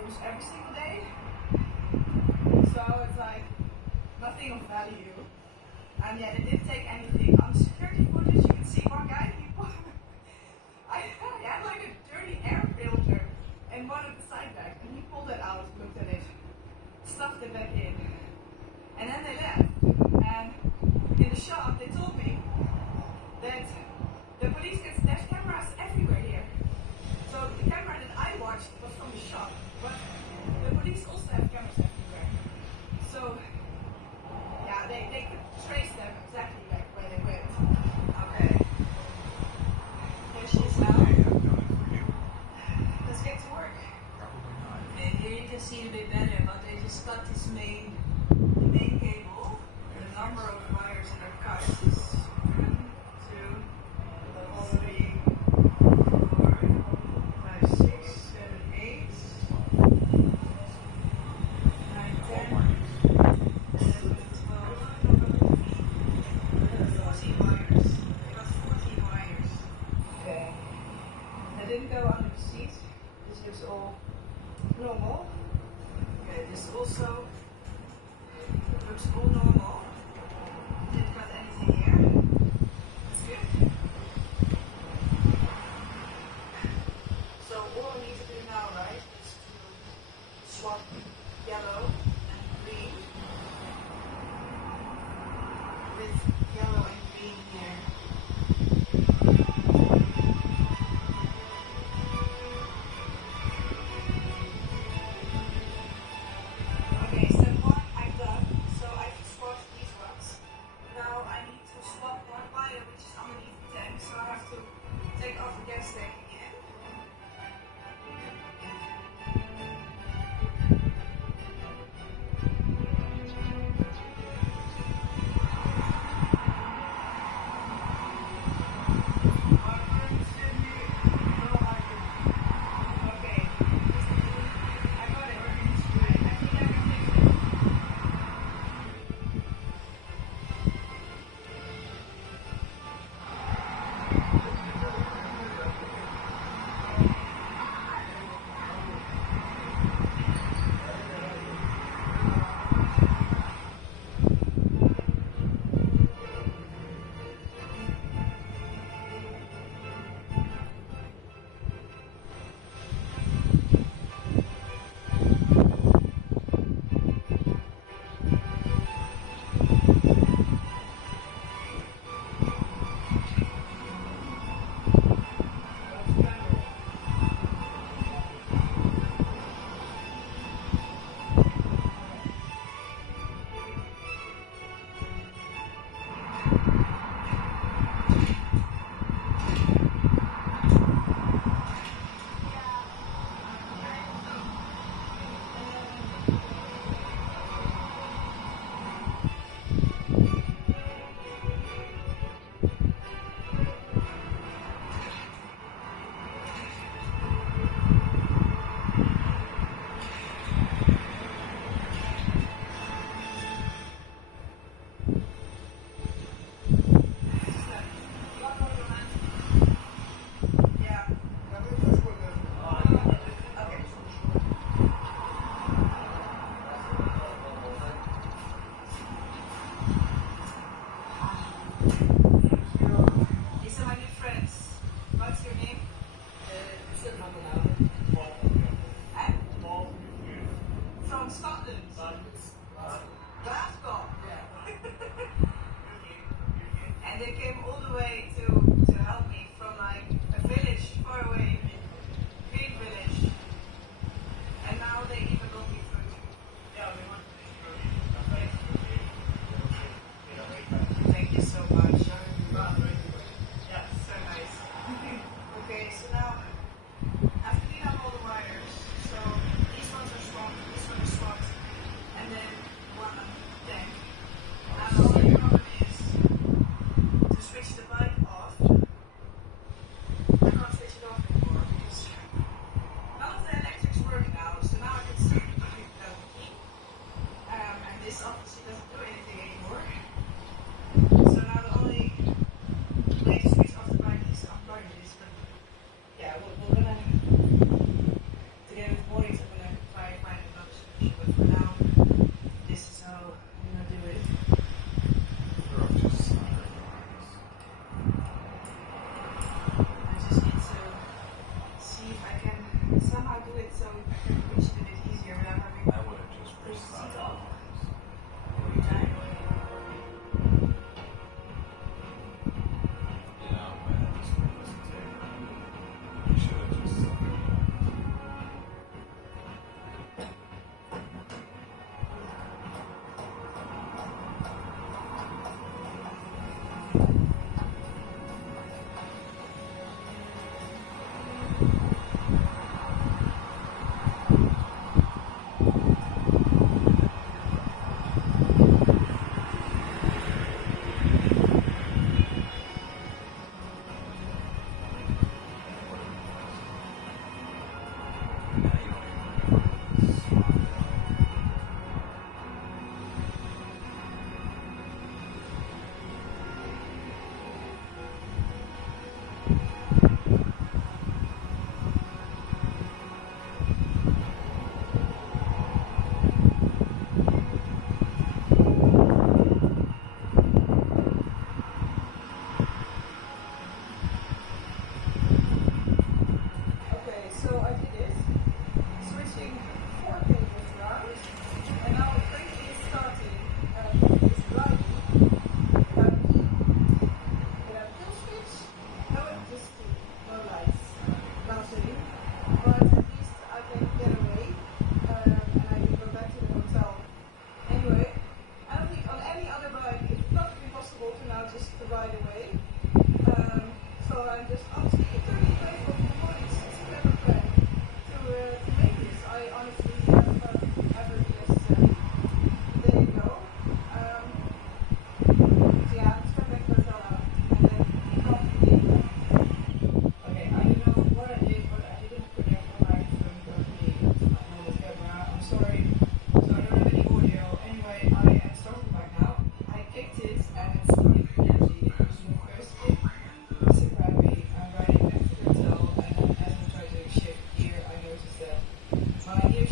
rooms every single day. So it's like nothing of value. And yeah, they didn't take anything. On the security footage, you can see one guy, he had like a dirty air filter in one of the side bags, and he pulled it out, looked at it, stuffed it back in, and then they left. And in the shop, they told me that the police gets dash cameras everywhere here. So the camera that I watched was from the shop, but the police also have cameras everywhere. So yeah, they could trace them exactly like where they went. Okay. There she is now. Let's get to work. And here you can see it a bit better, but they just cut this main cable. The number of wires that are cut is 1, 2, 3, 4, 5, 6, 7, 8, 9, 10, 11, 12, 14 wires. They got 14 wires. Okay. They didn't go under the seat. This looks all normal. Okay, this also looks all normal. Didn't cut anything here. That's good. So all we need to do now, right, is to swap yellow and green with yellow and green here. Okay, step 1 I've done. So I just swapped these ones. Now I need to swap one wire which is underneath the tank, so I have to take off the gas tank again. Okay. I got it. I think I can fix it. Yeah. Okay. These are my new friends. What's your name? Eh? From Scotland. Glasgow. And they came all the way to help me from like a village far away, green village. And now they even got me food. Thank you so much. Yeah, so nice. Okay, so now I've cleaned up all the wires. So these ones are swapped, this one is swapped, and then one on the tank. Now the only problem is to switch the bike off. I can't switch it off anymore because none of the electrics work now. So now I can see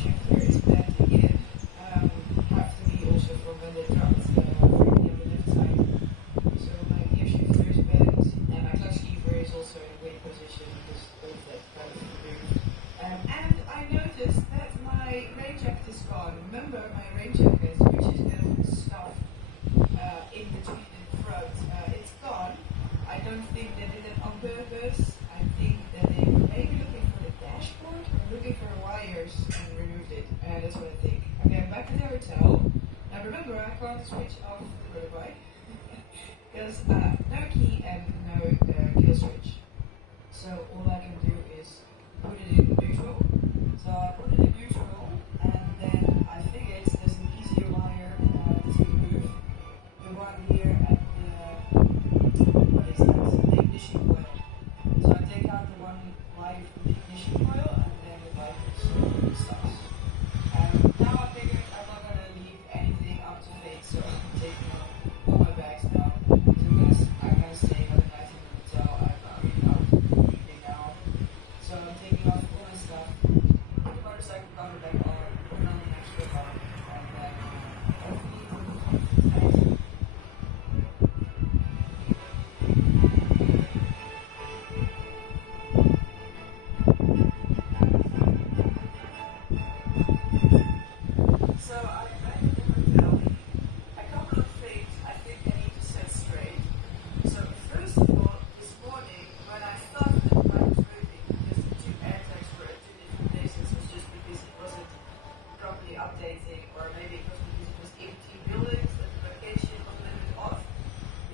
shifter is bending in. Have to be also from when they dropped freely on the left side. So my gear shifter is bent and my clutch lever is also in a weird position because both that kind of moved. And I noticed that my rain jacket is gone. Remember my rain jacket, which is the stuff in between the throat, it's gone. I don't think they did it on purpose. I think that they were maybe looking for the dashboard or looking for wires and removed it. That's what I think. Okay, I'm back in the hotel. Now remember, I can't switch off the motorbike because no key and no kill switch. So all I can do is put it in neutral. So I put it in neutral and then I figured there's an easier wire to remove. The one here at the, what is that? The ignition coil. So I take out the one wire from the ignition coil and then the bike stops. Now I figured I'm not going to leave anything up to fix, so I'm taking off all my bags now. So I'm going to stay another night in the hotel. I'm not really out leaving now. So I'm taking off all my stuff, put the motorcycle cover back on, put on the extra car, and then hopefully we'll be home tonight. So I'm back at the hotel. A couple of things I think I need to set straight. So first of all, this morning when I thought that the bike was moving because the two air tags were at two different places, was just because it wasn't properly updating, or maybe it was because it was empty buildings that the location was a little bit off.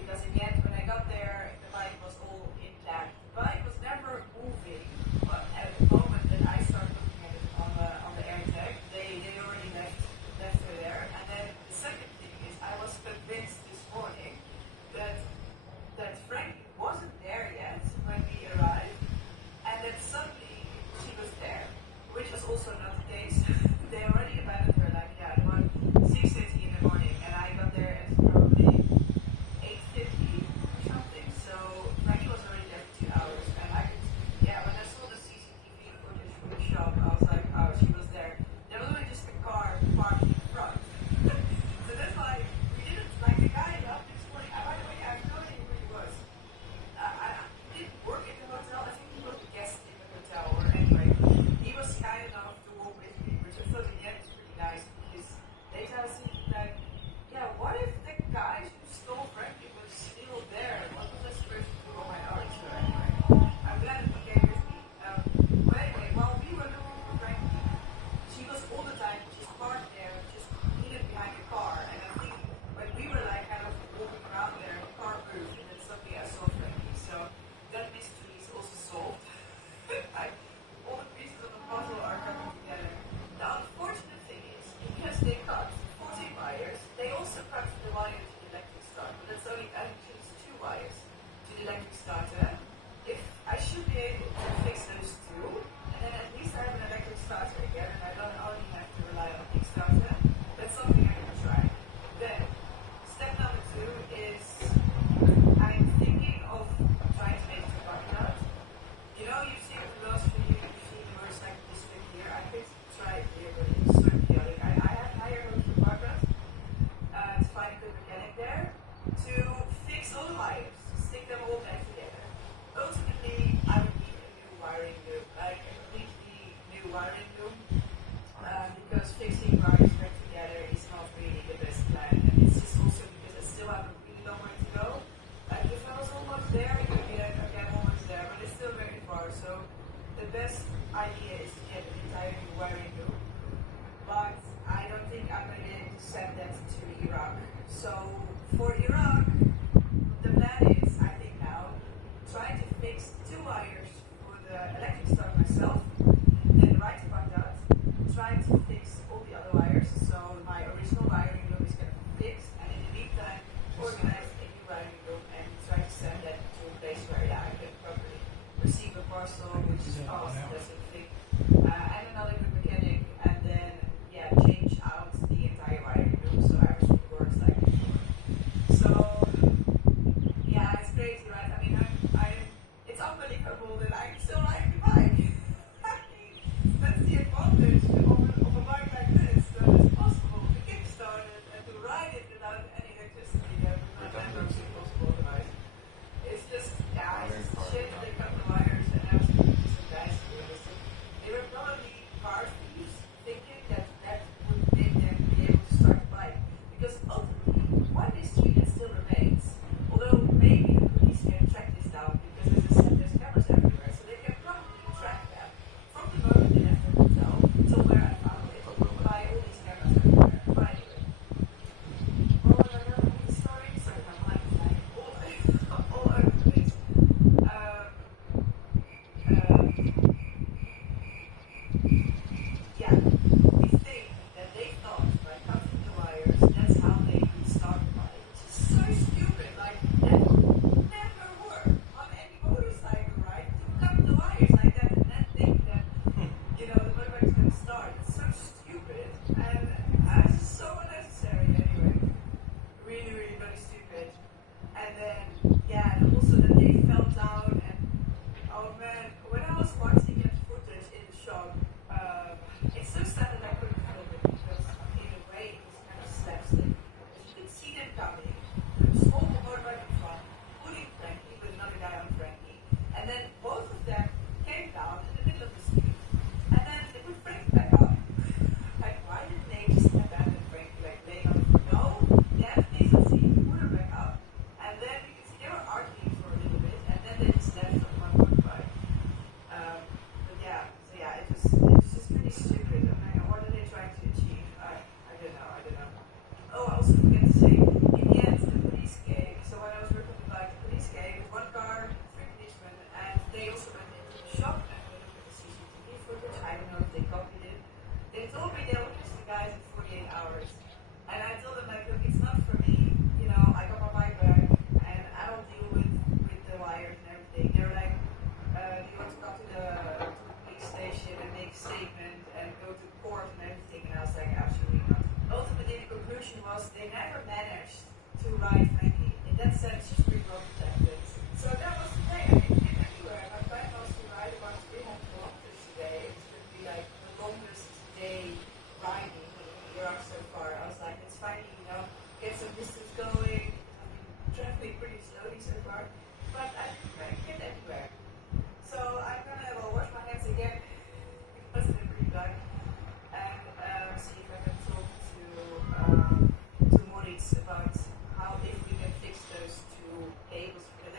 Because again, when I got there, the bike was all intact. The bike was never moving, but at the moment that I started looking at it on the air tag, they already left her there. And then the second thing is I was convinced this morning that Frankie wasn't there yet when we arrived, and then suddenly she was there, which was also not the case. They already abandoned her like around 6:30 in the morning, and I got there at probably 8:50 or something. So Frankie was already there for 2 hours, and I could, when I saw the CCTV footage from the shop, I was like, oh, she was there. There was only just a car parked in front. So that's why we didn't, like the guy up this morning, by the way, I have no idea who he was. He didn't work in the hotel, I think he was a guest in the hotel, or anyway, he was kind enough to walk with me, which I thought again was pretty nice, because later I was thinking like, what if the guys who stole Frankie was still there? What was I supposed to do on my own? So anyway, I'm glad that he came with me. But anyway, while we were looking for Frankie, she was all the time just parked there, just hidden behind the car, and I think when we were like kind of walking around there, the car moved, and then suddenly I saw Frankie. So that mystery is also solved. Like, all the pieces of the puzzle are coming together. The unfortunate thing is, because they cut 14 wires, they also cut the wire to the electric starter. That's only actually 2 wires to the electric starter. If I should be able to fix those 2, and then at least I have an electric starter again, and I don't only have to rely on a Kickstarter. That's something I can try. Then, step number 2 is I'm thinking of trying to make the bucket out. You know, you've seen the last video, you've seen the motorcycle district here. I could try it here, but it's sort of chaotic. I have hired a for bucket to find a good mechanic there to fix all the wires, to stick them all back together. Ultimately, I would need a new wiring loop, like a completely new wiring loop, because fixing wires back together is not really the best plan, and it's just also because I still have a really long way to go. Like if I was almost there, it would be like, okay, I'm almost there, but it's still very far, so the best idea is to get an entire new wiring loop, but I don't think I'm going to be able to send that to Iraq. So for Iraq, the plan is, I think now, try to fix 2 wires for the electric start myself, then write about that, try to fix all the other wires, so my original wiring loop is going to be fixed, and in the meantime, organize a new wiring loop and try to send that to a place where I can properly receive a parcel, which is fast, that's a thing, and another good mechanic, and then, change out the entire wiring loop so everything works like before. So, it's crazy, right? I mean, it's unbelievable that I can still ride the bike. That's the advantage of And it's just so unnecessary anyway. Really, really bloody stupid. And then, yeah, and also that they fell down and, oh man, when I was watching that footage in the shop, it's so sad that I couldn't film it because in a way it was kind of slapstick. You could see them coming, there was small motorbike in front, pulling Frankie with another guy on Frankie, and then both of them came down in the middle of the street, and then they put Frankie back up. Like, why didn't they just abandon Frankie, like laying on the floor? No, they had decency, put her back up, and then you could see they were arguing for a little bit, and then they just left on one motorbike. But yeah, so yeah, it's just pretty stupid. I mean, what are they trying to achieve? I don't know. Oh, I also forget to say, in the end, the police came. So when I was working on the bike, the police came with one car, 3 policemen, and they also went into the shop and they looked at the CCTV footage. I don't know if they copied it. They told me they would list the guys in 48 hours. And I told them, like, look, it's not for me. You know, I got my bike back and I don't deal with the wires and everything. They were like, do you want to come to the police station and make a statement and go to court and everything? And I was like, absolutely not. Ultimately, the conclusion was they never managed to ride Frankie. In that sense, she's pretty well protected. So that was the day. I didn't get anywhere. My plan was to ride about 300 kilometers today. It's going to be like the longest day riding in Iraq so far. I was like, it's finally, you know, get some distance going. I've been traveling pretty slowly so far. But I didn't really get anywhere. So I'm gonna wash my hands again because they're pretty done, and see if I can talk to Moritz about how if we can fix those two cables for the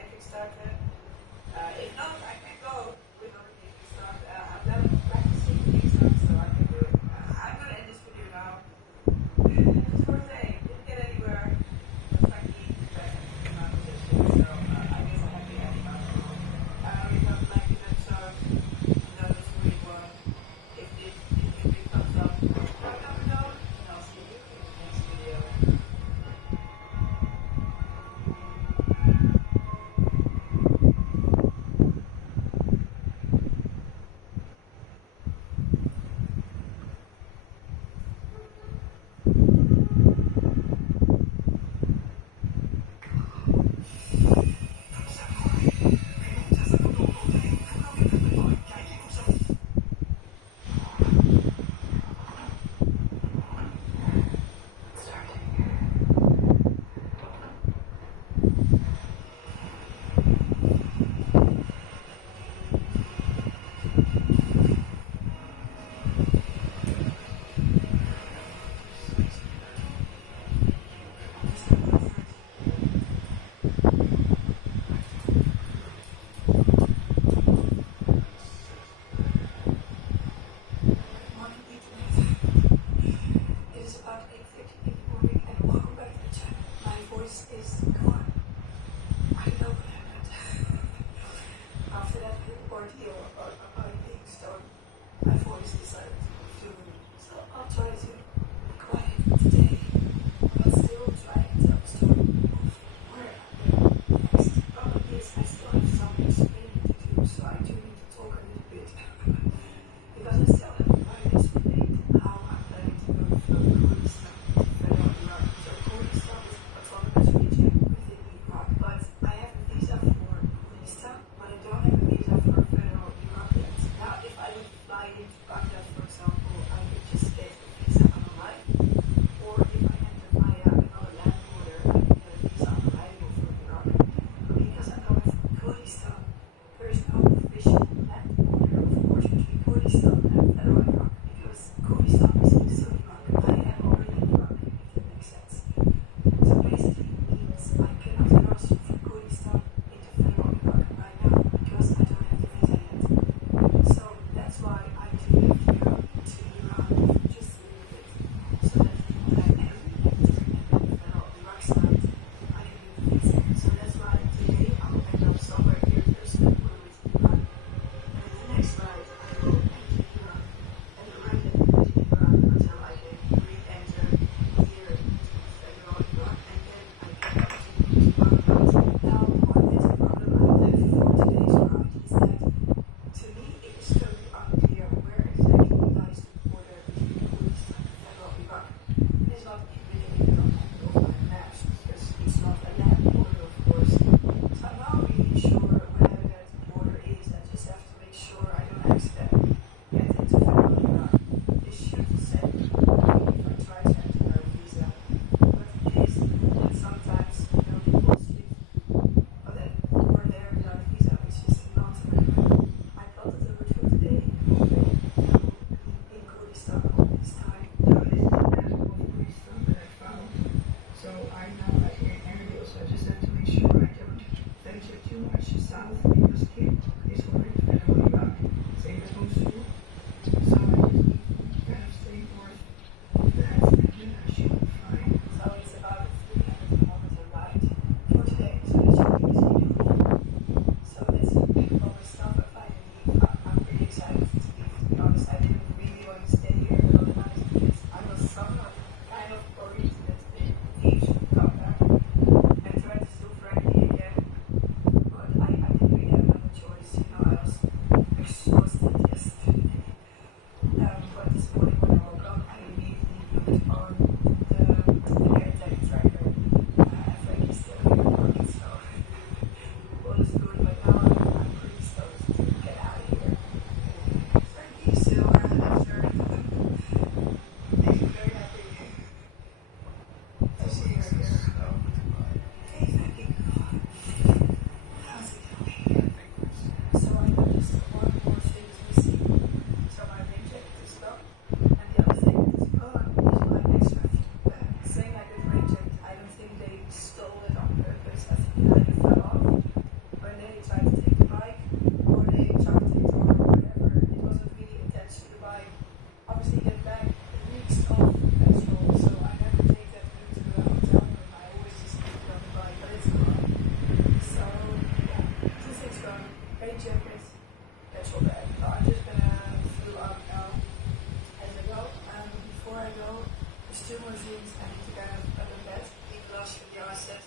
now there's 2 more Zooms I need to kind of look at. In the last video I said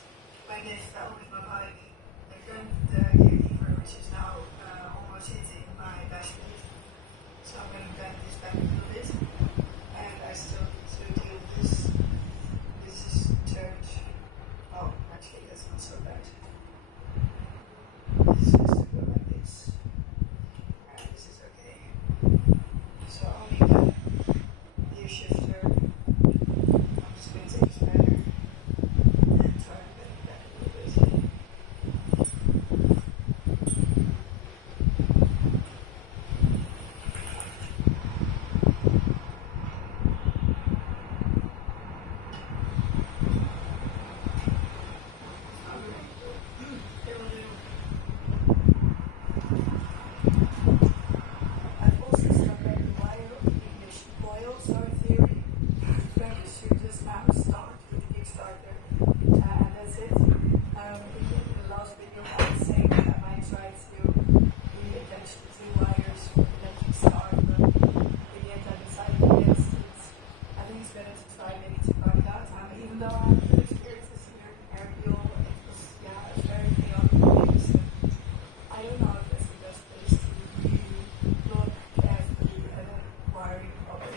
when they fell with my bike, the front gear lever, which is now almost hitting my dashboard. So I'm going to bend this back a little bit, and I still need to deal with this. This is turned. Oh, actually that's not so bad. This has to go like this. And this is okay. So only the gear shifter. I'm just going to take a spanner and try and bend it back a little bit. I've also stuck back the wire of the ignition coil, so in theory, then you should just now start with the Kickstarter, and that's it. In the last video, I was saying that I might try to reattach the 2 wires for the electric start, but in the end I decided against it. I think it's better to try maybe to cut it out. Even though I have good experiences here in Airfield, it was, a very chaotic place. I don't know if that's the best place to really look carefully at a wiring problem.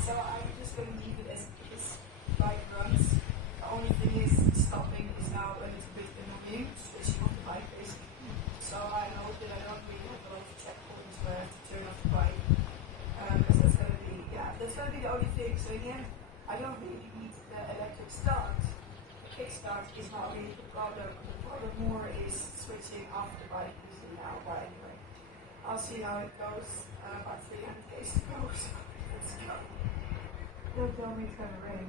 So I'm just going to leave it as this bike runs. The only thing is stopping is now a little bit annoying, switching off the bike basically. So I know that I don't really have a lot of checkpoints where I have to turn off the bike. Because that's going to be the only thing. So in the end, I don't really need the electric start. The kickstart is not really the problem. The problem more is switching off the bike using now. But anyway, I'll see how it goes. About 300 days to go. So let's go. Don't tell me it's gonna rain.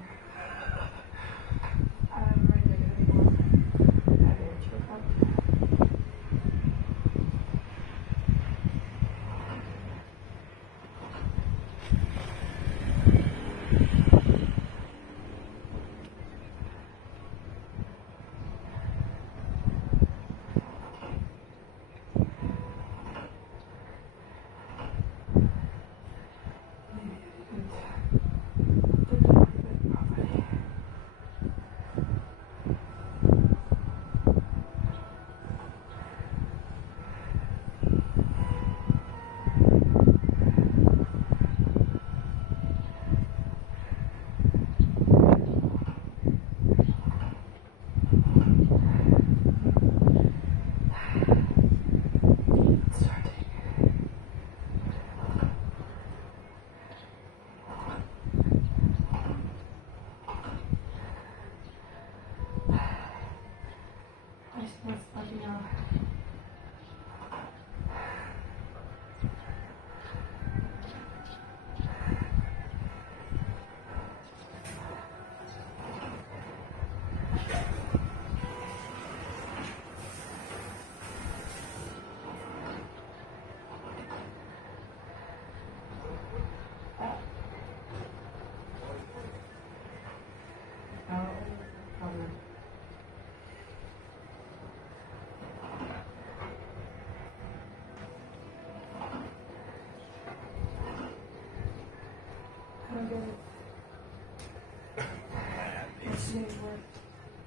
I haven't rained it anymore. I didn't choke up.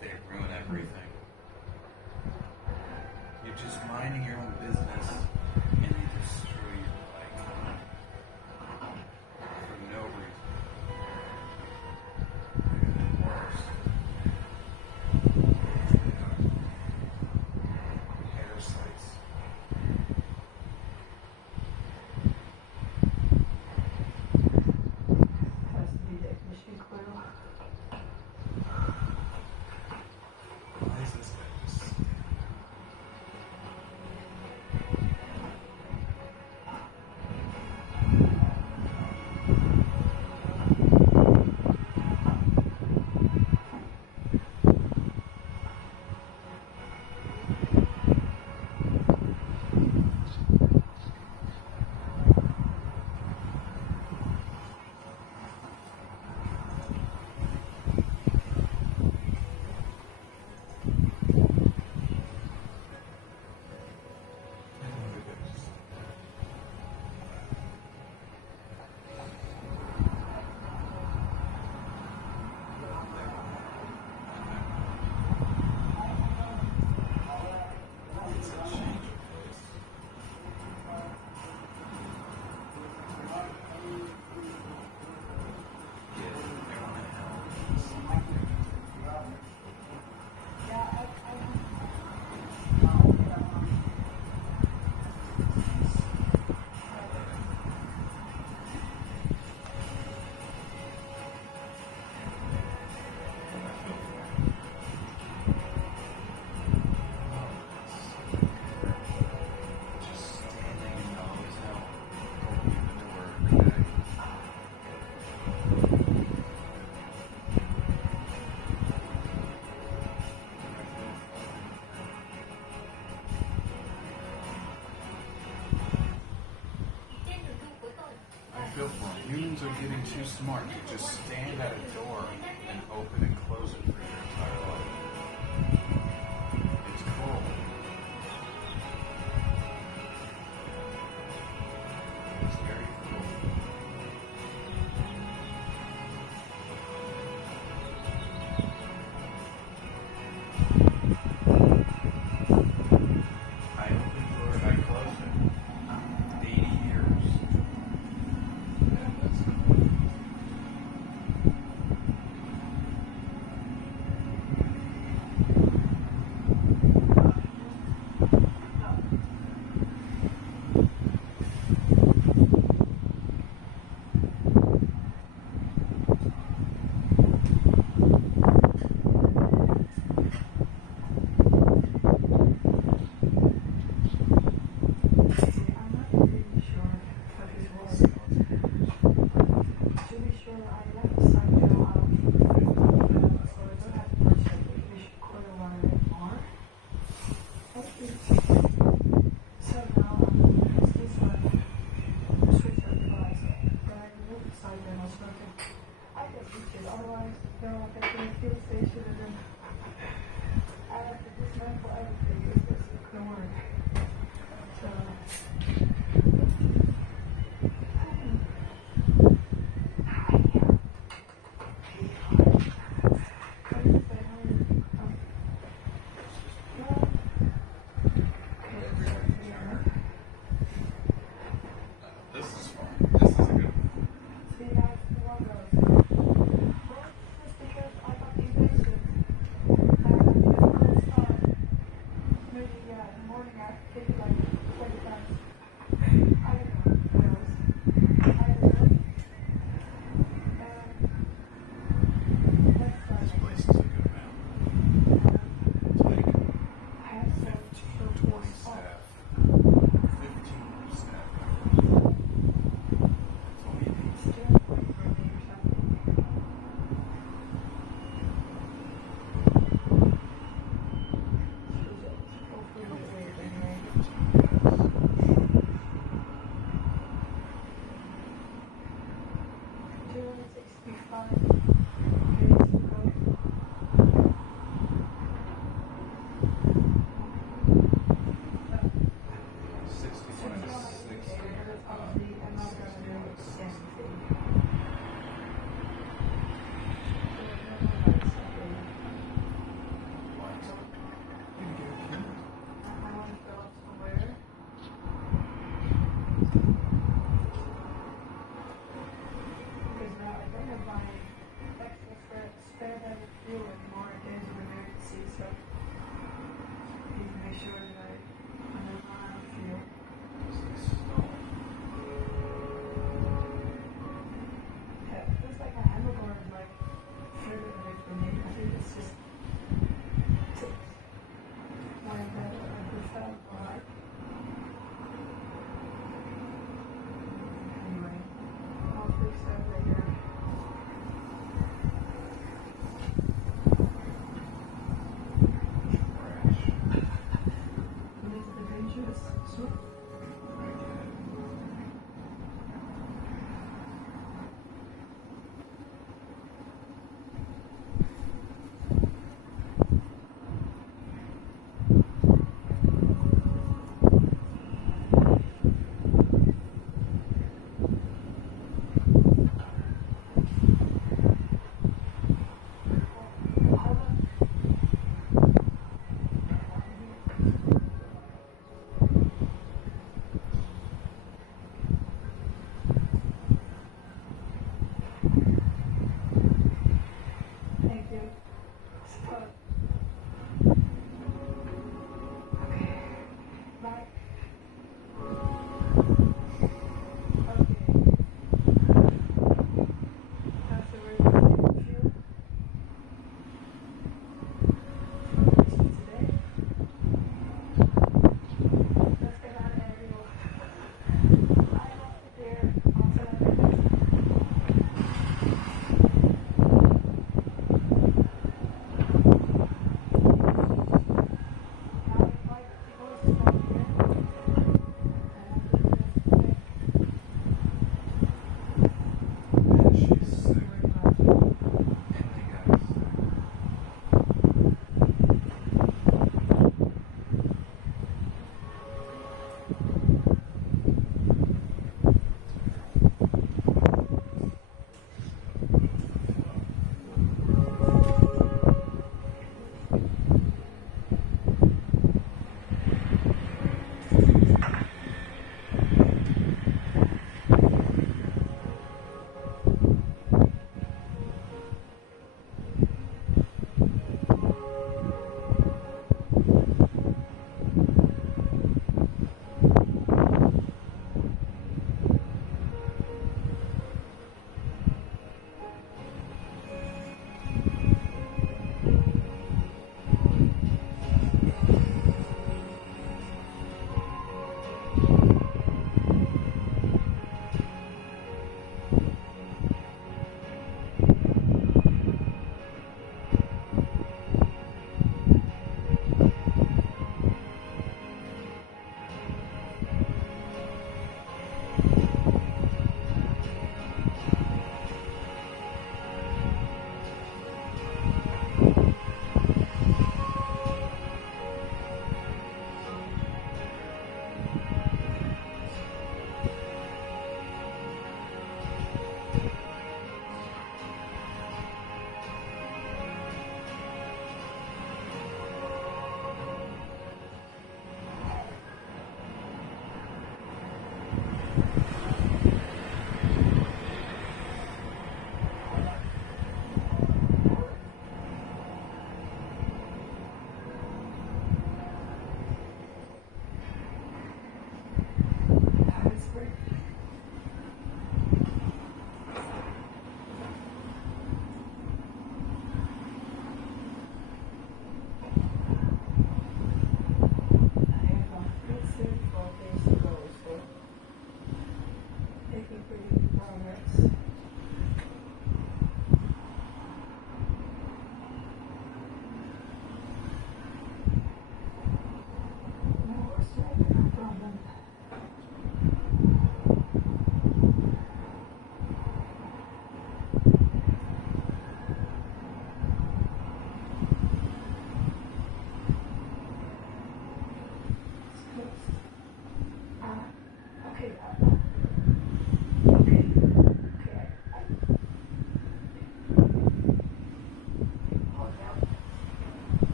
They ruin everything. You're just minding your own business and they destroy your life for no reason. They're the worst. Parasites. Has to be the ignition coil. Why is this guy just... getting too smart to just stand at a door and open and close it for your entire life. It's cool. It's very cool. I opened door and I closed it. 80 years. Yeah, that's cool. I'm not really sure what this was. To be sure, I left the side panel out, so I don't have to touch the English coil wire anymore. Okay. So now I'm going to use this one to switch up the lights. Then I remove the side panel so I can reach it. Otherwise, you know, like I can field station and then I have to dismantle everything. It's just gonna work. So. This is fun. This is a good one. See, that's one of those. Well, just because I got impatient. I had a cold start. Maybe, in the morning I take it like 20 times. I don't know what else. I don't know. Let's try This it. place is a good amount. It's like I have some 15, 20 staff. 15 staff members. That's all you need. still waiting for me or something. Hopefully it's weird anyway. 265 days to go. 61 to 60. Obviously, I'm not gonna do anything. Lights. You can get a camera. I want to go up somewhere. Because now I don't have my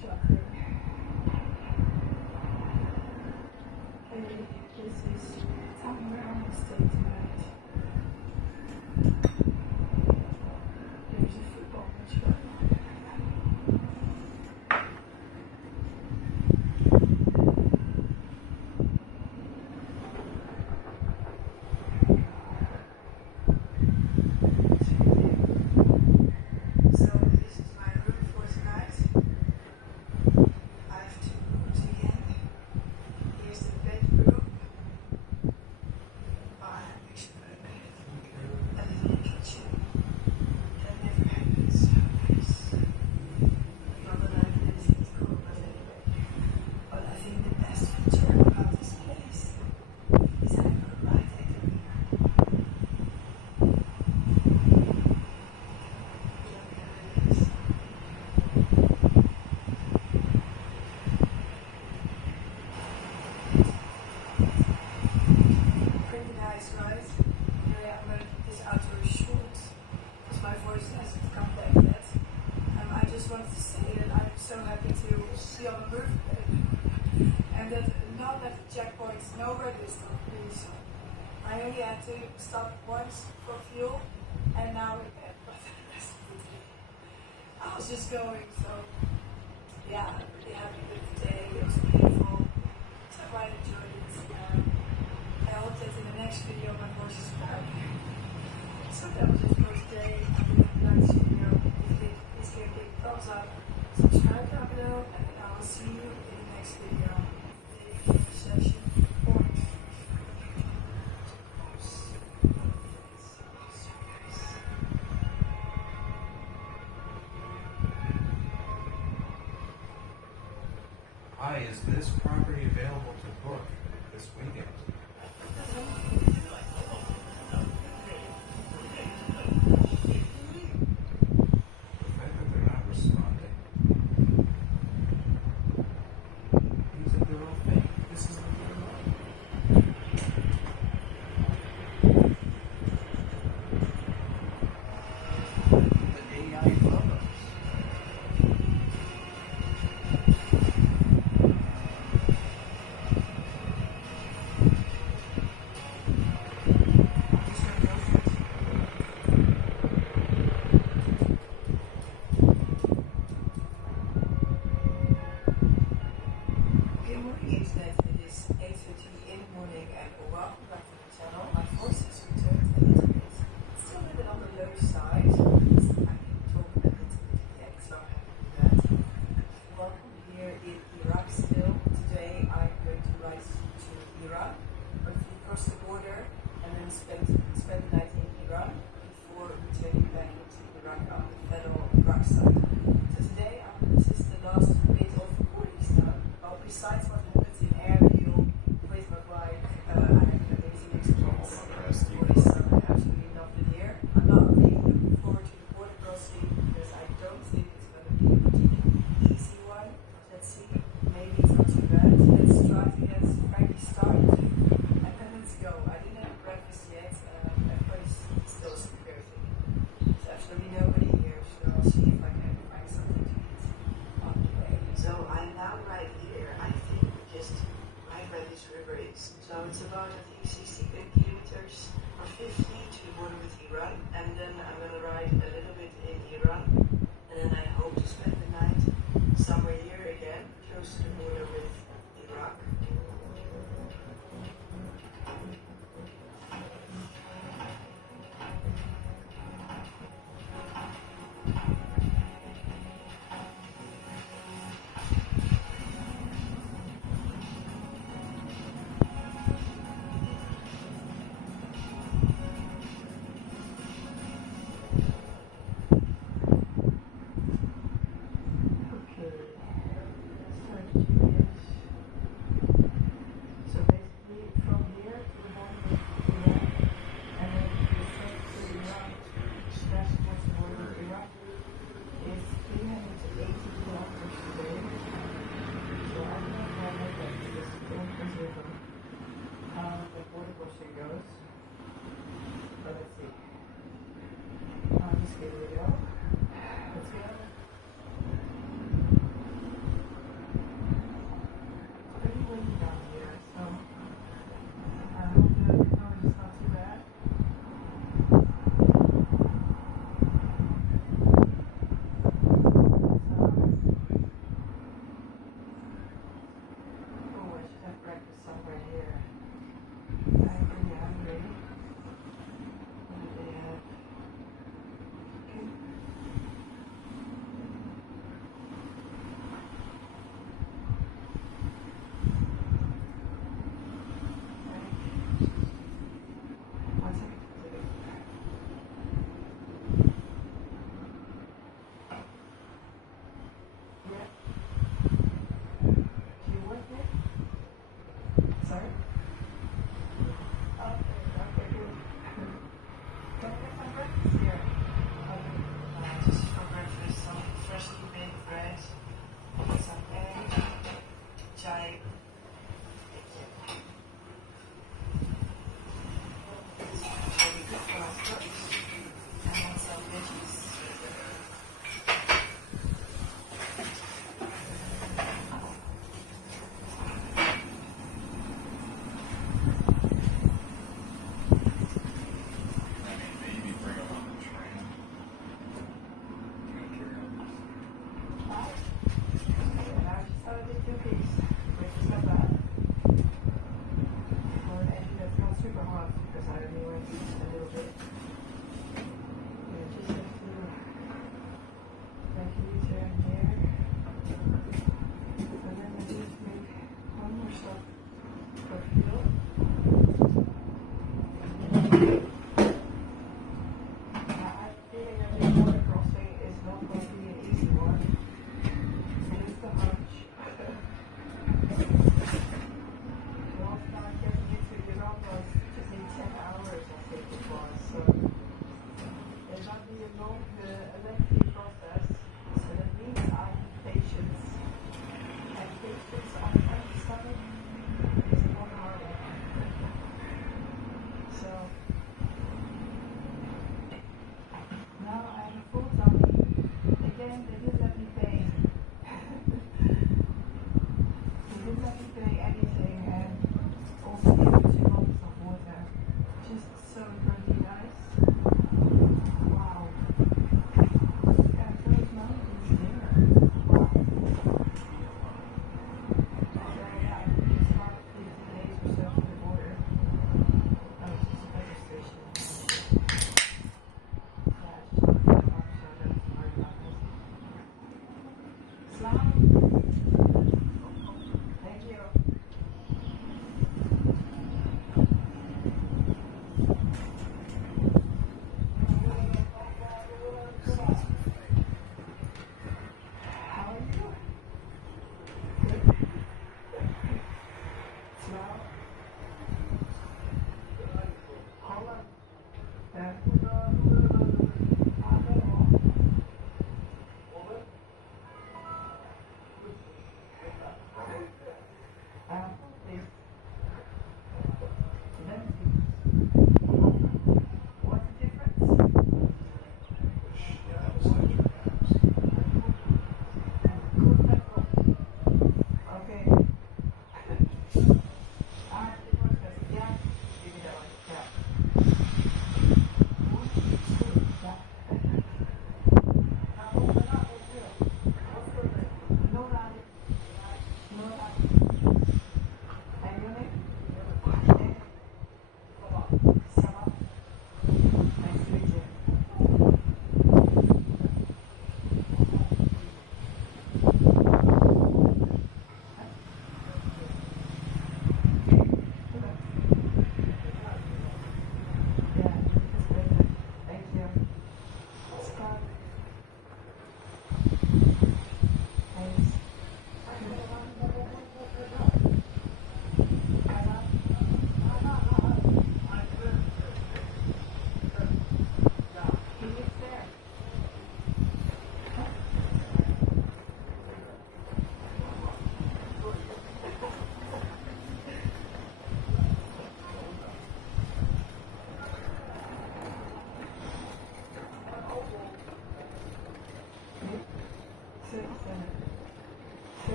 shocker. Hey, this is tell me where I'm gonna stay tonight. There's a football match going on. So this is my room for tonight. I have two rooms again. Here's the bedroom. I have actually a little kitchen. That never happens. So nice. Not that I really think it's cool, but anyway. But I think the best feature about this place is that I got a right here. Pretty nice, right? Yeah, I'm gonna put this outdoor short because my voice hasn't come back yet. I just wanted to say that I'm so happy to see on the roof and that now that the checkpoint's nowhere this time, really so. I only had to stop once for fuel and now we're back, but the rest of the day I was just going, so yeah, I'm really happy with the day. It was beautiful, so I quite enjoyed it. I hope that in the next video my horse is back. So that was it for today. I hope you liked this video. If you did, please give a big thumbs up, subscribe down below, and then I will see you in the next video. Session point. Hi, is this property available to book this weekend? The fact that they're not responding means that they're all fake. This is the real one. The AI photos. Good morning, Internet. It is 8:30 in the morning and welcome back to the channel. My voice has returned a little bit. It's still a little bit on the low side. I can talk a little bit yet, so I'm happy with that. Welcome here in Iraq still. Today I'm going to ride to Iran, hopefully cross the border and then spend the night in Iran before returning back into Iraq on the federal Iraq side. So today this is the last bit of recording stuff. Well, besides what happens in Erbil with my bike, I have an amazing experience. Boys, I absolutely loved it here. I'm not really looking forward to the border crossing because I don't think it's going to be a particularly easy one. Let's see. Maybe it's not too bad. Let's try to get Frankie started and then let's go. I didn't have breakfast yet. Everybody's still security. There's absolutely nobody here, so I'll see if I can find something to eat on the way. So I'm now right here. I think just right where this river is. So it's about, I think, 60 kilometers or 50 to the border with Iran. And then I'm going to ride a little bit in Iran. And then I hope to spend the night somewhere here again, close to the border with Iraq. Okay, let's start to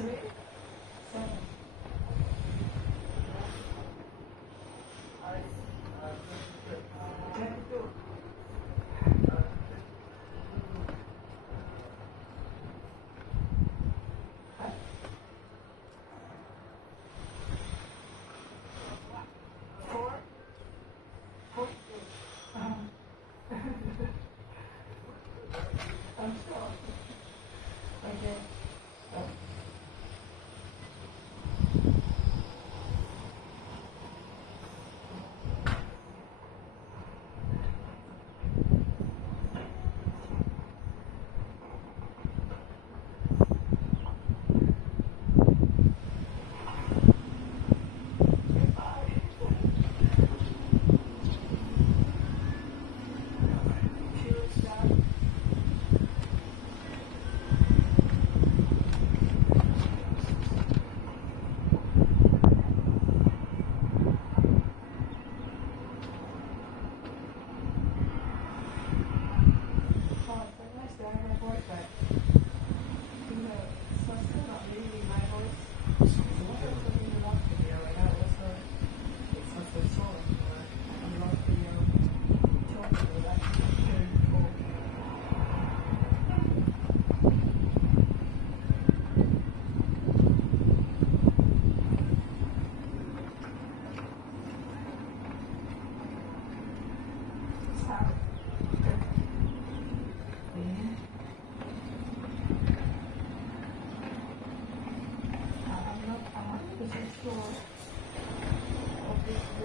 3, 7. I'm sure. Okay.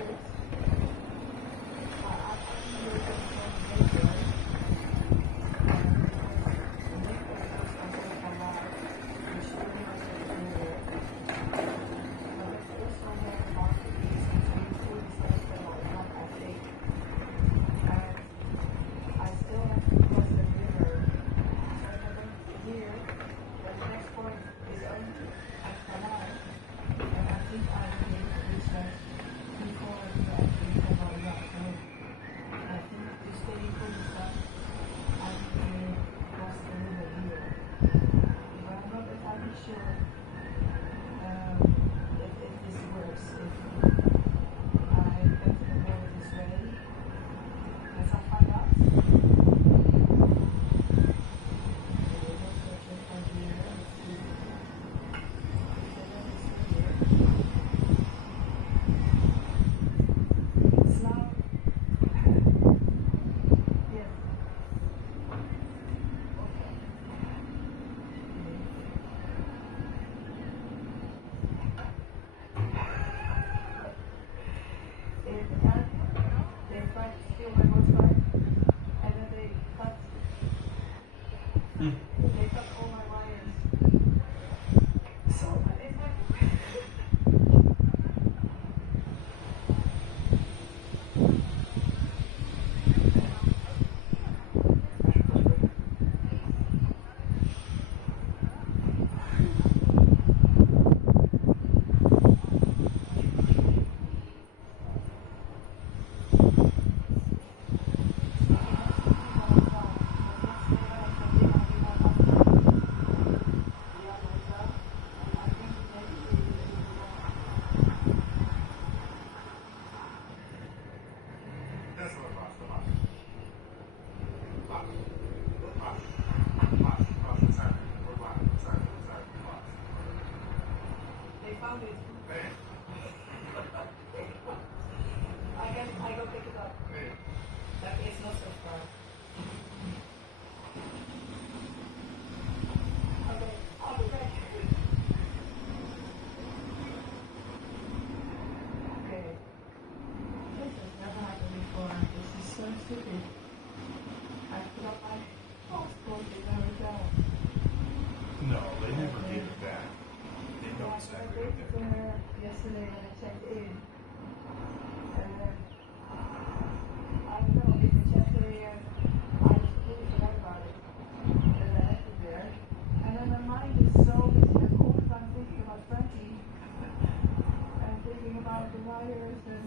They cut all my wires. So, it's like, they found it. I go pick it up. That is not so far. Okay, I'll be back. Okay. This has never happened before. This is so stupid. I put up my passport in the hotel. No, they never did that. They know Yeah, exactly I what waited they're for doing. her yesterday when I checked in. I don't know, if it's yesterday, I just completely forgot about it. And I left it there. And then my mind is so busy, of course, I'm thinking about Frankie. And thinking about the wires and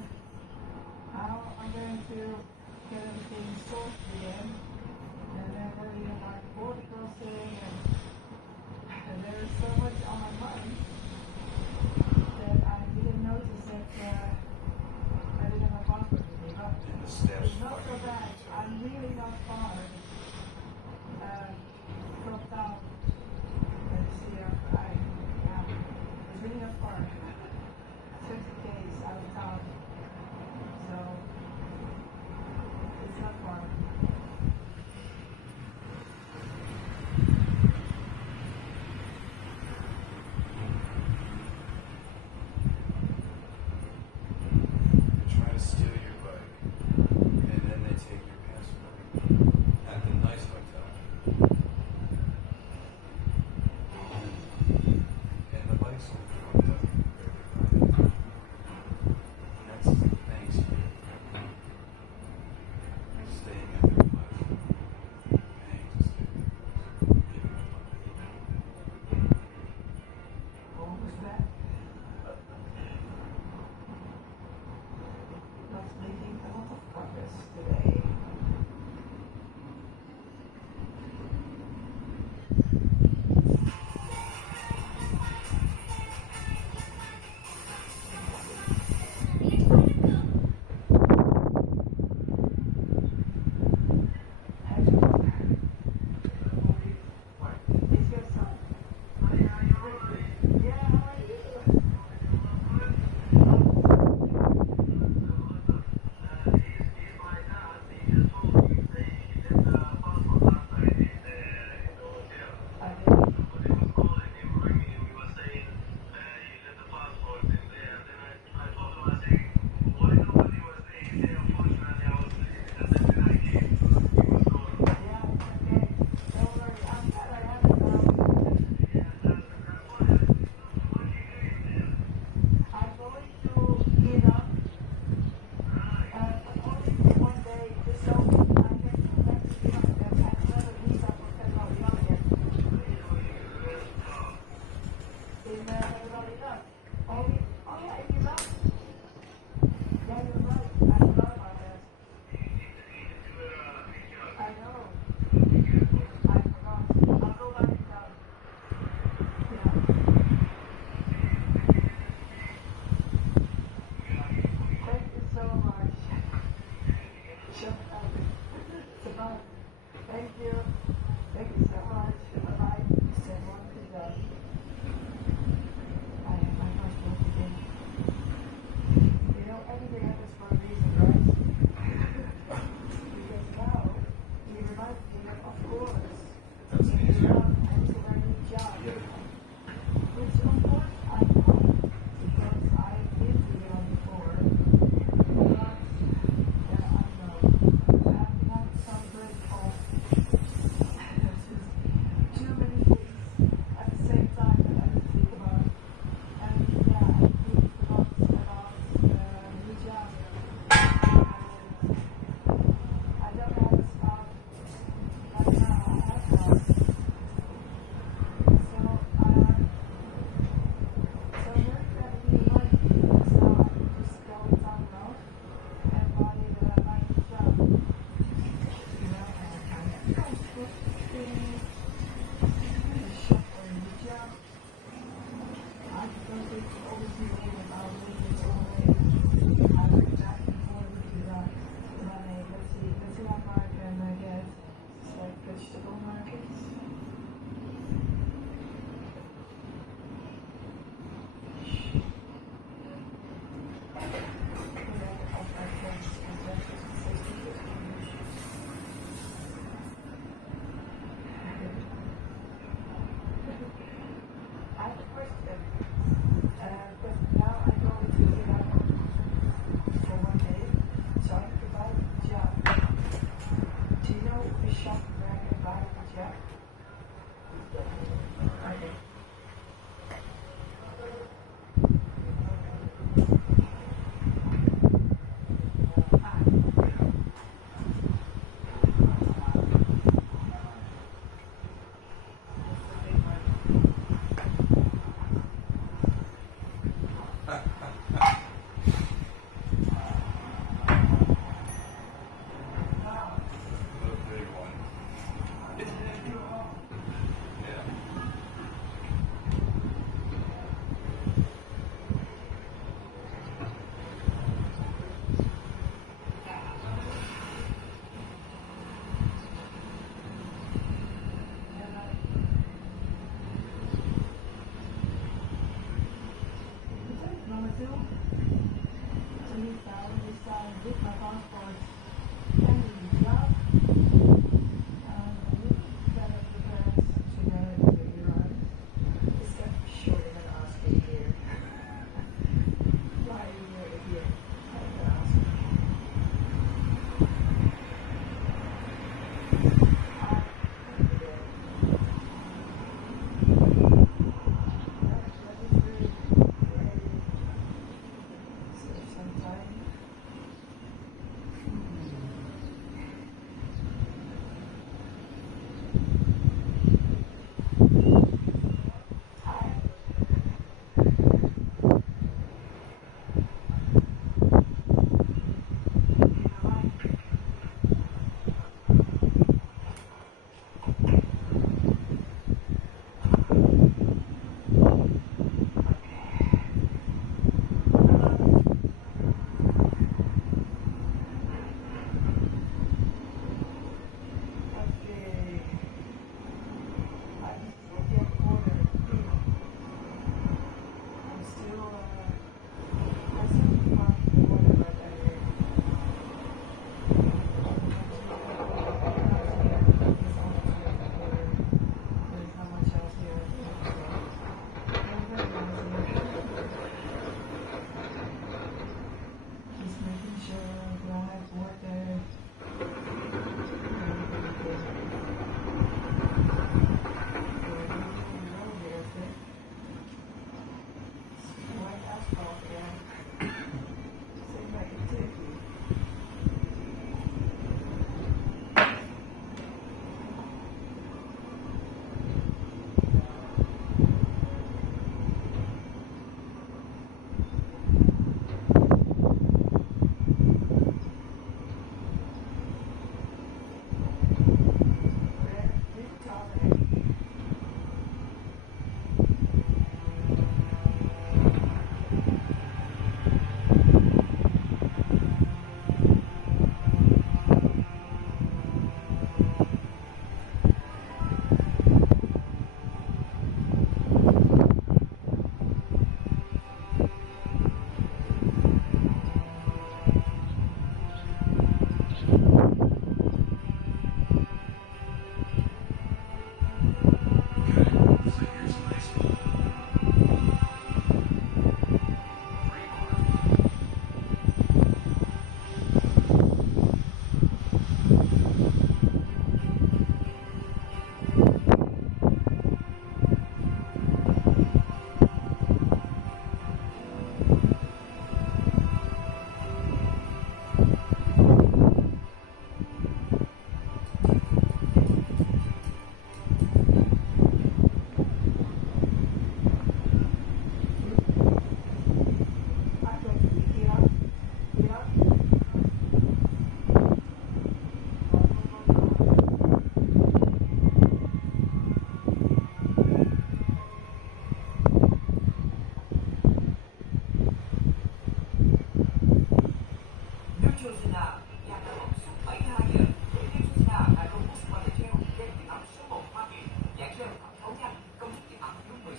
how I'm going to get everything sorted again. And then worrying about the border crossing and there is so much on my mind. then everybody left. Only, oh yeah, you left. Yeah, you're right. I forgot about that. I know. I forgot. I'll go back and down. Yeah. Thank you so much. Shut up. Bye. Thank you. Thank you so much. Bye-bye. Say one pizza. I have my first one today. You know, everything happens for a reason, right? Because now, you remind me that, of course, That's if an you easier. love and to learn a new job, Yeah. which of course I know, because I've been to Iran before, but yeah, I know. I have to have some break off. Too many things at the same time that I need to think about. And yeah, I think about new job. I don't have a spot right now. I have one. So very probably like this now I can just go down now and buy my new job. You know, and I go to the shop for a new job. I don't think always be worried about it always. I bring back and forth with that money. Let's see what I can get. It's like vegetable markets. I have a question. Because now I go to Iran for 1 day, so I have to buy a job. Do you know the shop where I can buy a job? Okay.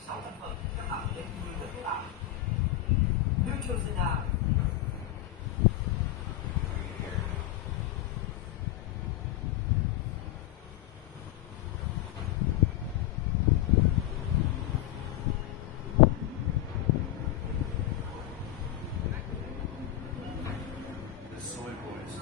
小等份一百嘅每個neutral sedan. The soy boys.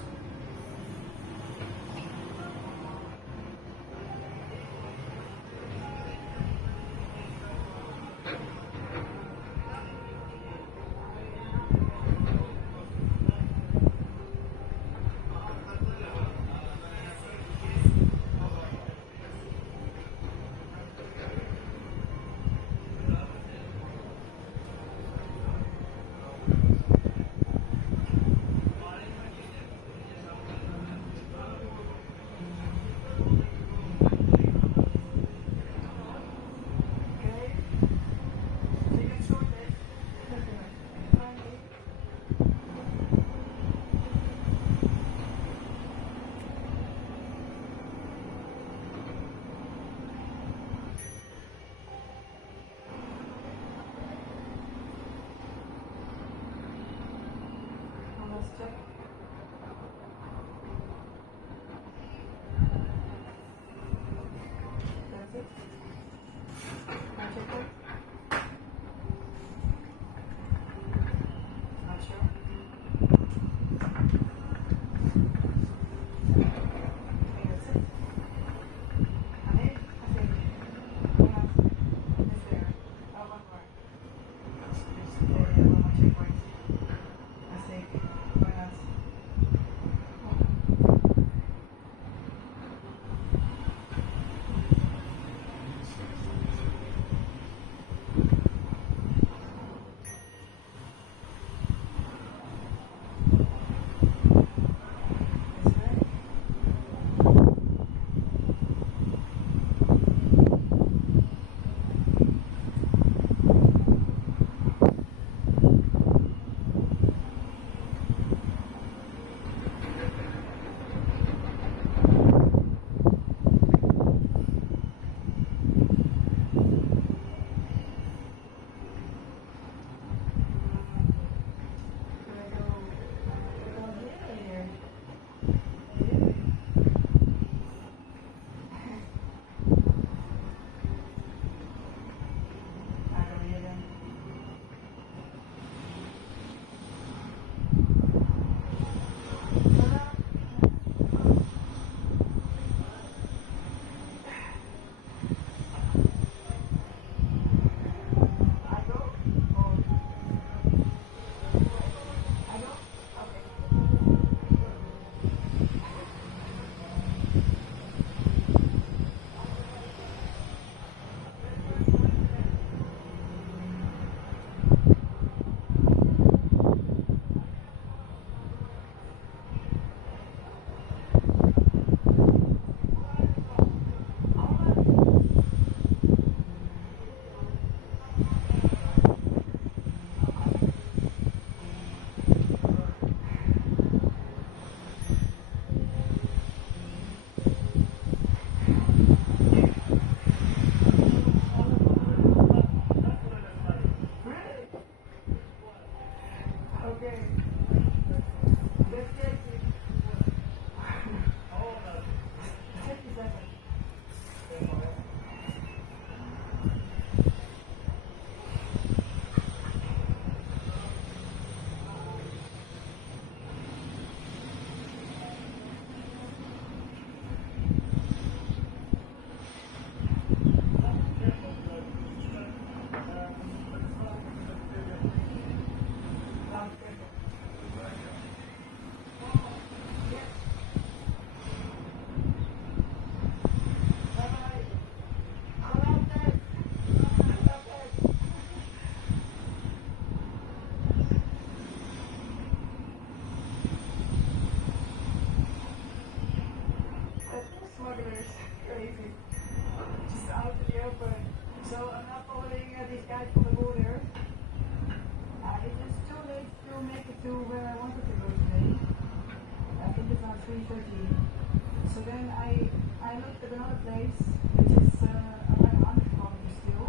So then I looked at another place, which is around 100 kilometers still,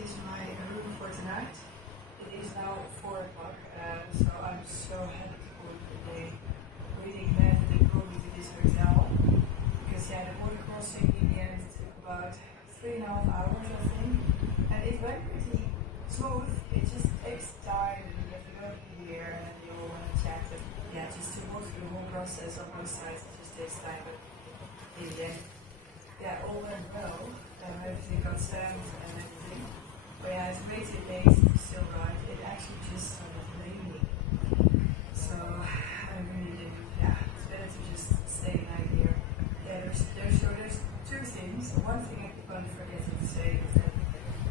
is my room for tonight. It is now 4 o'clock, so I'm so happy to call it a day. Really glad that they brought me to this hotel, because yeah, the border crossing in the end took about 3.5 hours, I think, and it went pretty smooth. It just takes time, and you have to go here, and you all want to chat, and yeah, just to go through the whole process on both sides, it just takes time, but in the end, yeah, all went well, and everything got stamped and everything. But yeah, it's rated 8 to still right. It actually just started raining. So I really didn't, yeah, it's better to just stay the night here. Yeah, there's two things. One thing I keep on forgetting to say is that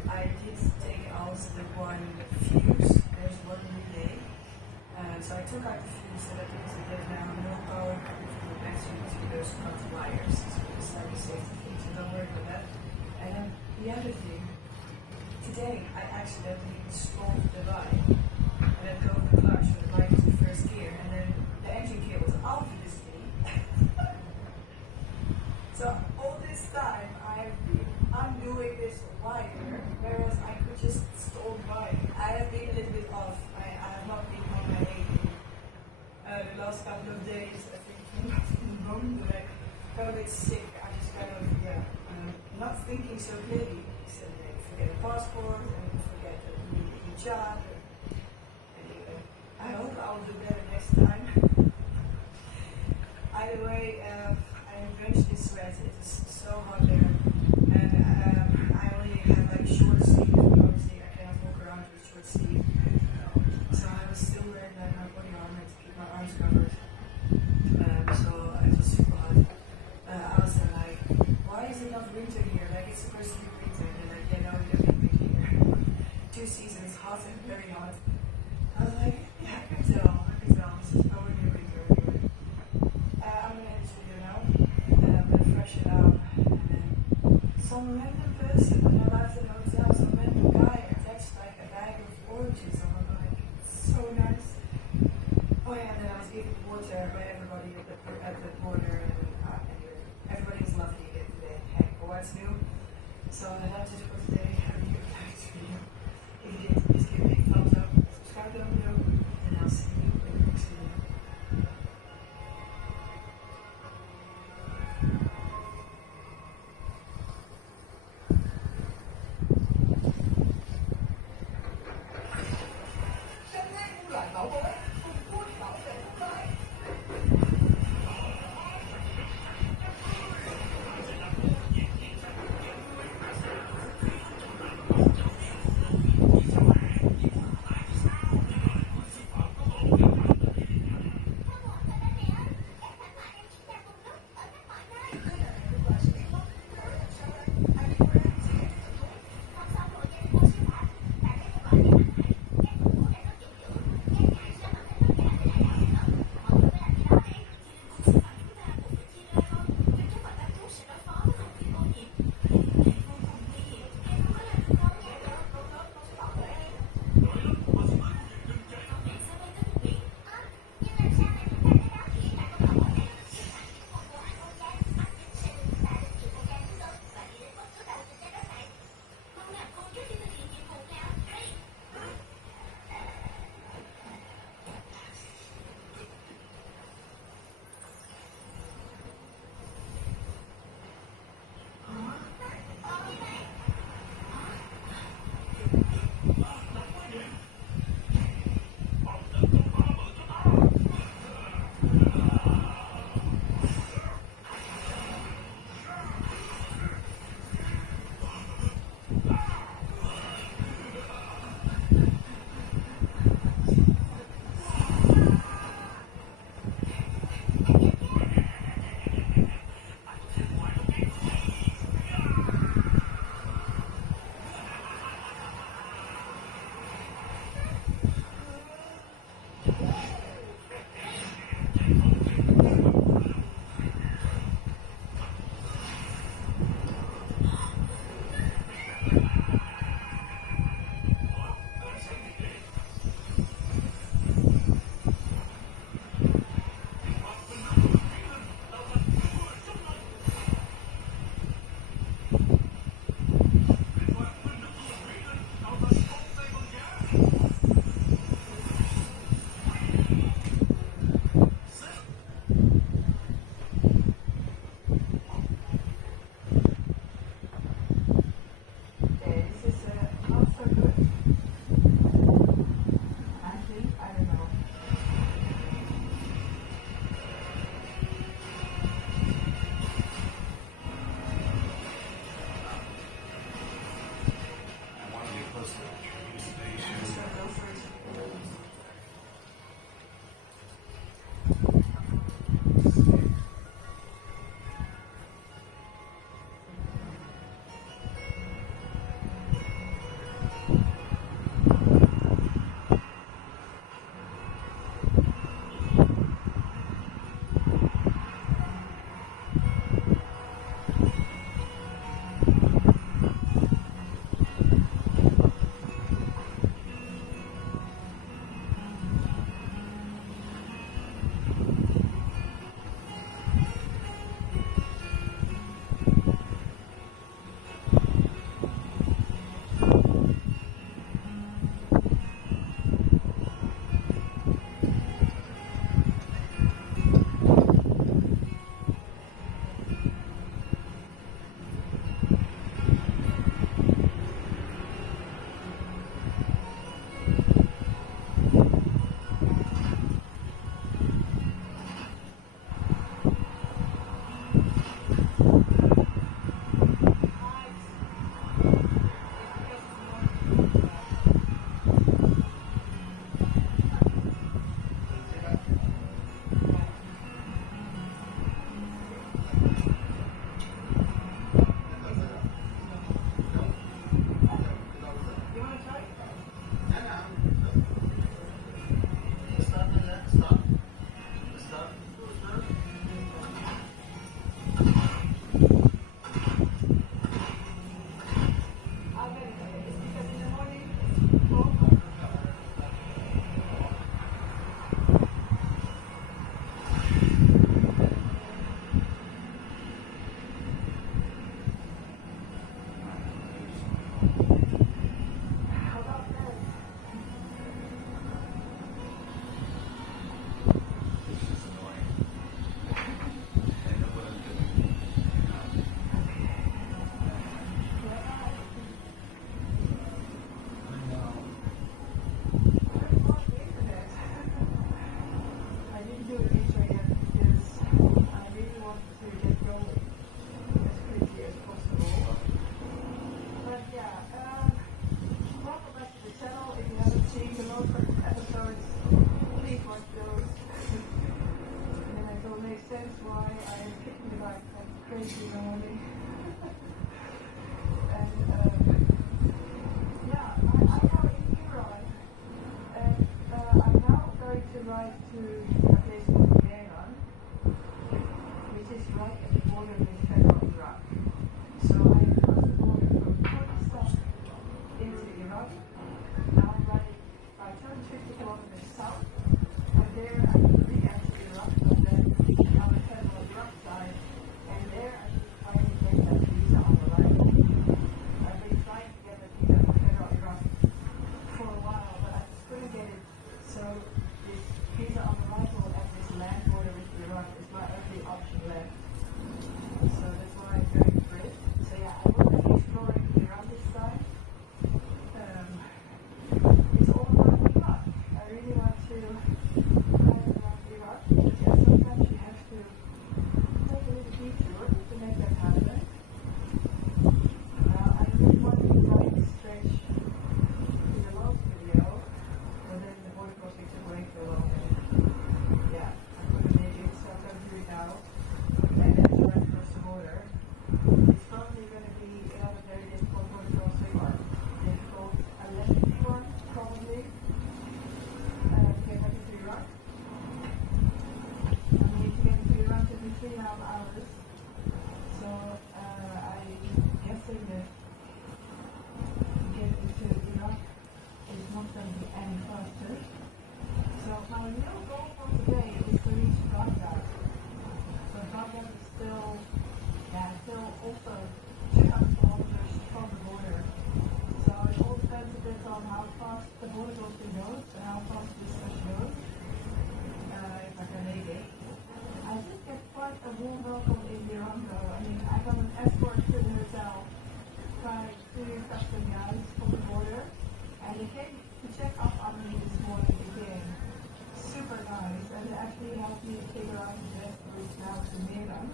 I did take out the one fuse. There's one relay. So I took out the fuse so that means that there's now no power coming from the battery to those front wires. So it's like a safety thing, so don't worry about that. And then the other thing, today I accidentally installed the bike and then drove the clutch so the bike was in first gear, and then the engine gear was obviously. So all this time I have been undoing this wire, whereas I could just install the bike. I have been a little bit off. I have not been on my A game. The last couple of days I think I'm home, but I got a bit sick. I just kind of, not thinking so clearly. So I forget a passport, and forget that you need a job. Anyway, I hope I'll do better next time. Either way, I am drenched in sweat. It is so hot there, and I only have like short sleeves. Obviously, I cannot walk around with short sleeves. So I was still wearing like my body armor to keep my arms covered. So it was super hot. I was like, why is it not winter here? Like it's supposed to be winter. And they're like, yeah, no, we don't get winter here. 2 seasons, hot and very hot. I was like, yeah, I can tell. This is probably winter anyway. I'm gonna end this video now. I'm gonna freshen up. And then some random person when I left the hotel, some random Iran. Now I'm riding by 250 kilometers south. And there I can re-enter Iraq, but then I will head on the Iraq side. And there I should finally get that visa on arrival. I've been trying to get that visa for federal Iraq for a while, but I just couldn't get it. So this visa on arrival at this land border with Iraq is my only option left. So that's why I'm going for it. So yeah, I will be exploring Iran this time. It's all about Iraq. I really want to learn about Iraq. But yeah, sometimes you have to take a little detour to make that happen. I really wanted to write this stretch in the last video, but then the border crossing took way too long. Yeah, I couldn't make it, so I'm going to do it now. And then try to cross the border. It's probably going to be another very difficult border crossing, or difficult, a lengthy one, probably, to get back into Iraq. I mean, to get into Iraq took me 3.5 hours. So I guessing that to get into Iraq is not going to be any faster. So my real goal for today is to reach Baghdad. So Baghdad is still also 200 kilometers from the border. So it all depends a bit on how fast the border crossing goes and how fast this stretch goes. If I can make it. I did get quite a warm welcome in Iran though. I mean, I got an escort to the hotel by 2 custom guys from the border, and they came to check up on me this morning again. Super nice, and they actually helped me figure out the best route now to Milan.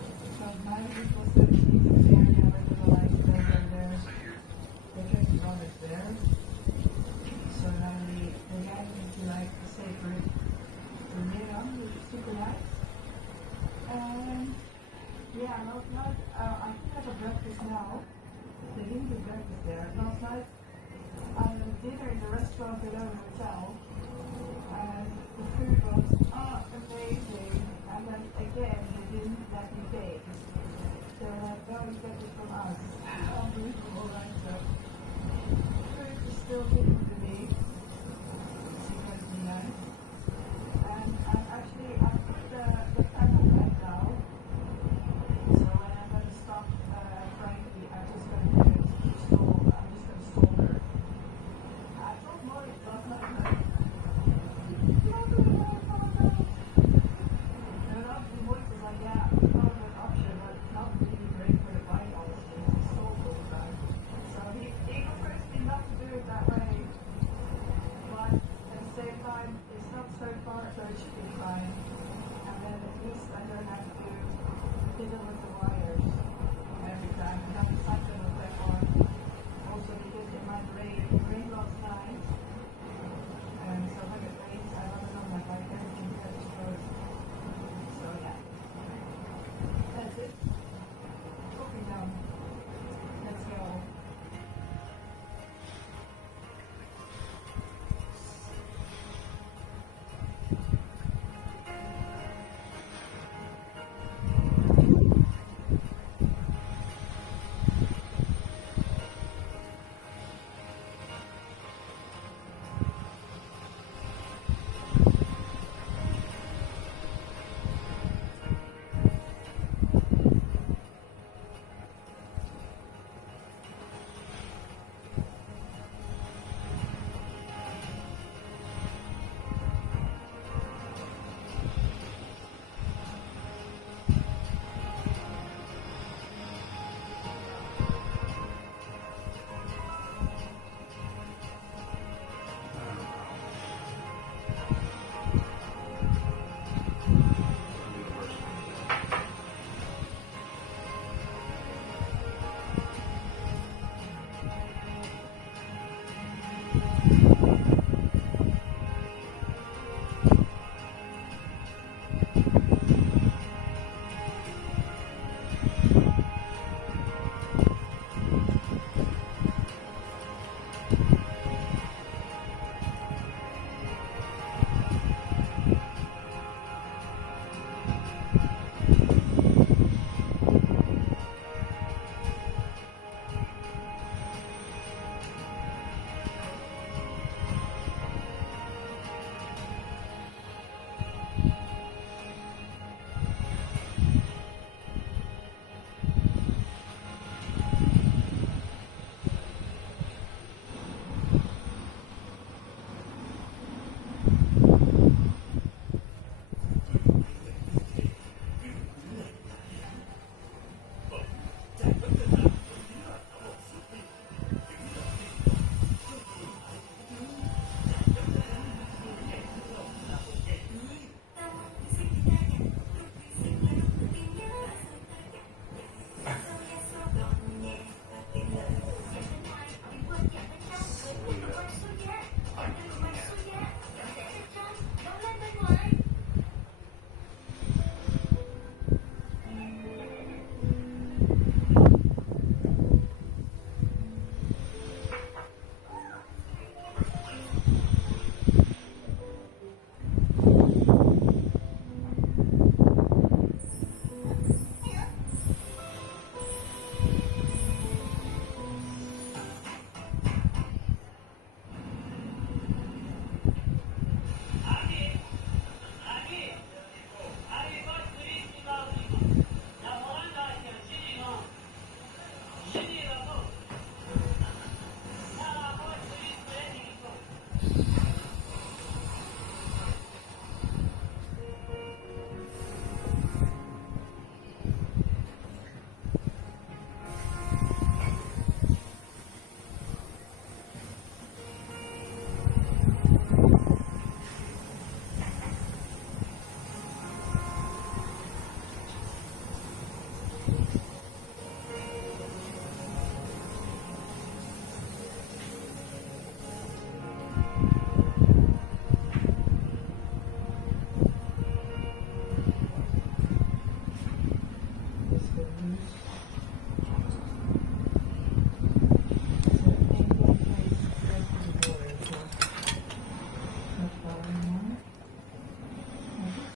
Because my route was so cheap in the area where the lights there and they're just brothers there. So now they guided me to like a safe route to Milan, which is super nice. And yeah, last night I think I have a breakfast now. They didn't do breakfast there. Last night I had dinner in the restaurant below the hotel.